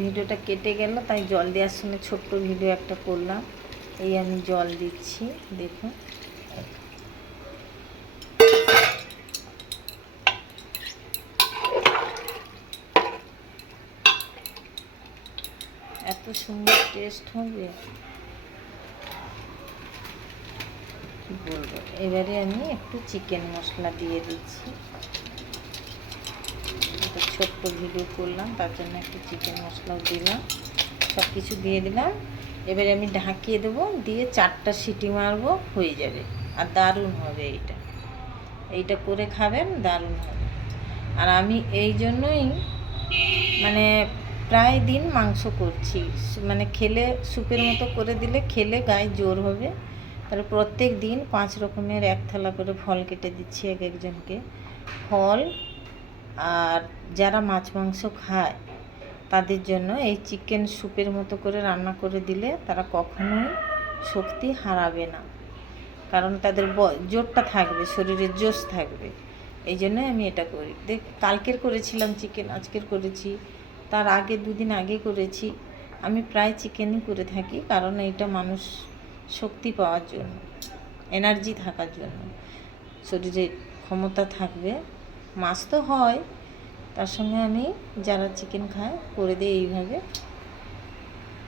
ভিডিওটা কেটে গেল, তাই জল দেওয়ার সময় ছোট্ট ভিডিও একটা করলাম। এই আমি জল দিচ্ছি, দেখুন। এত সুন্দর টেস্ট হবে। কি বলব? এবারে আমি একটু চিকেন মশলা দিয়ে দিচ্ছি। একটা ছোট্ট ভিডিও করলাম, তার জন্য একটু চিকেন মশলাও দিলাম সব কিছু দিয়ে দিলাম। এবারে আমি ঢাকিয়ে দেবো, দিয়ে চারটা সিটি মারবো, হয়ে যাবে। আর দারুণ হবে এইটা। এইটা করে খাবেন, দারুণ হবে। আর আমি এই জন্যই মানে প্রায় দিন মাংস করছি। মানে খেলে, স্যুপের মতো করে দিলে খেলে গায়ে জোর হবে। তাহলে প্রত্যেক দিন পাঁচ রকমের এক থালা করে ফল কেটে দিচ্ছি এক একজনকে। ফল আর যারা মাছ মাংস খায়, তাদের জন্য এই চিকেন স্যুপের মতো করে রান্না করে দিলে তারা কখনোই শক্তি হারাবে না। কারণ তাদের জোরটা থাকবে, শরীরে জোশ থাকবে। এই জন্যই আমি এটা করি। দেখ, কালকের করেছিলাম চিকেন আজকের করেছি। তার আগে দুদিন আগে করেছি। আমি প্রায় চিকেনই করে থাকি কারণ এইটা মানুষ শক্তি পাওয়ার জন্য এনার্জি থাকার জন্য। শরীরে ক্ষমতা থাকবে। মাছ তো হয় তার সঙ্গে আমি যারা চিকেন খায় করে দিই এইভাবে।